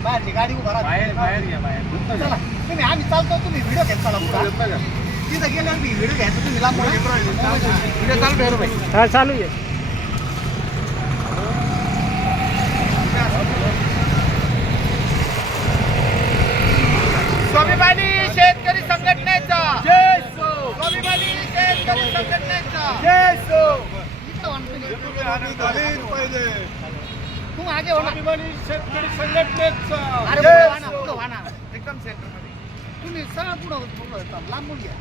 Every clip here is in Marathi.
बाहेरची गाडी उभा चला तुम्ही आम्ही चालतो तुम्ही व्हिडिओ घेत चला तिथं गेल्यावर मी व्हिडिओ घ्यायचा तुम्ही लांब व्हिडिओ चालू ठेव भाई हा चालू आहे स्वाभिमानी शेतकरी संघटनेचा जय सो स्वाभिमानी शेतकरी संघटनेचा जय सो तुम आगे हो ना स्वाभिमानी शेतकरी संघटनेचा अरे पुढे व्हा ना एकदम सेंटर मध्ये तुम्ही सरळ पुढे लांबून घ्या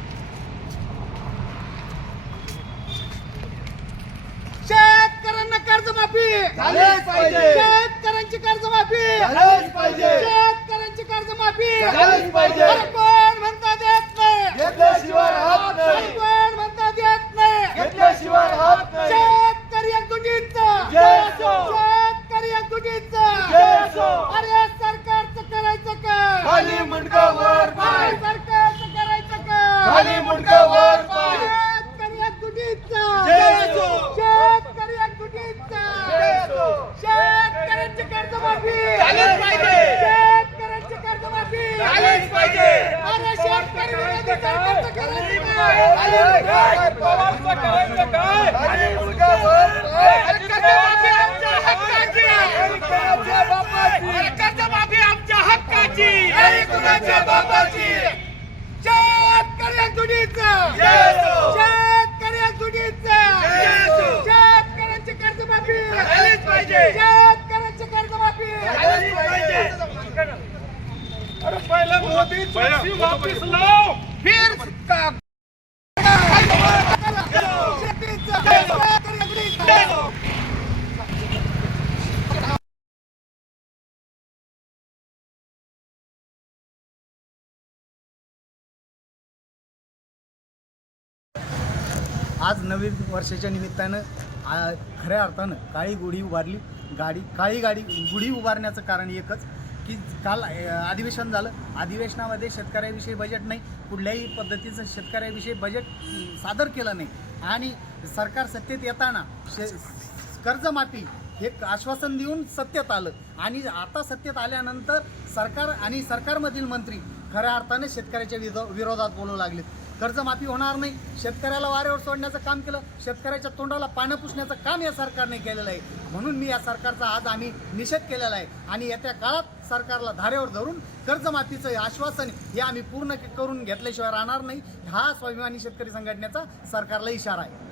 शेतकऱ्यांना कर्जमाफी झालीच पाहिजे शेतकऱ्यांची कर्जमाफी झालीच पाहिजे शेतकऱ्यांची कर्जमाफी झालीच पाहिजे कोण म्हणता देत नाही घेतल्याशिवाय राहत नाही कोण म्हणता देत नाही घेतल्याशिवाय राहत नाही शेतकरी एकजुटीचा जय असो शेतकरी एकजुटीचा जय असो अरे सरकारचं करायचं काय खाली मुंडका वर पाय सरकारचं करायचं काय खाली मुंडका वर पाय शेतकरी एकजुटीचा जय असो शेतकरी एकजुटीचा जय असो शेतकऱ्यांची कर्जमाफी झालीच पाहिजे शेतकऱ्यांची कर्जमाफी झालीच पाहिजे अरे शेतकरी विरोधी सरकारचं करायचं काय पवारचं करायचं काय खाली मुंडका वर अरे कर्जमाफी आमच्या हक्काची कुणाच्या बापाची अरे कर्जमाफी आमच्या हक्काची कुणाच्या बापाची शेतकरी एकजुटीचा जय असो शेतकरी एकजुटीचा जय असो शेतकऱ्यांची कर्जमाफी झालीच पाहिजे शेतकऱ्यांची कर्जमाफी झालीच पाहिजे अरे पहिला मोदी वापस लाव फिर आज नवीन वर्षाच्या निमित्तानं खऱ्या अर्थानं काळी गुढी उभारली काळी गुढी उभारण्याचं कारण एकच की काल अधिवेशन झालं अधिवेशनामध्ये शेतकऱ्याविषयी बजेट नाही कुठल्याही पद्धतीचं शेतकऱ्याविषयी बजेट सादर केलं नाही आणि सरकार सत्तेत येताना कर्जमाफी हे आश्वासन देऊन सत्तेत आलं आणि आता सत्तेत आल्यानंतर सरकार आणि सरकारमधील मंत्री खऱ्या अर्थाने शेतकऱ्याच्या विरोधात बोलू लागलेत कर्जमाफी होणार नाही शेतकऱ्याला वाऱ्यावर सोडण्याचं काम केलं शेतकऱ्याच्या तोंडाला पानं पुसण्याचं काम या सरकारने केलेलं आहे म्हणून मी या सरकारचा आज आम्ही निषेध केलेला आहे आणि येत्या काळात सरकारला धारेवर धरून कर्जमाफीचं आश्वासन हे आम्ही पूर्ण करून घेतल्याशिवाय राहणार नाही हा स्वाभिमानी शेतकरी संघटनेचा सरकारला इशारा आहे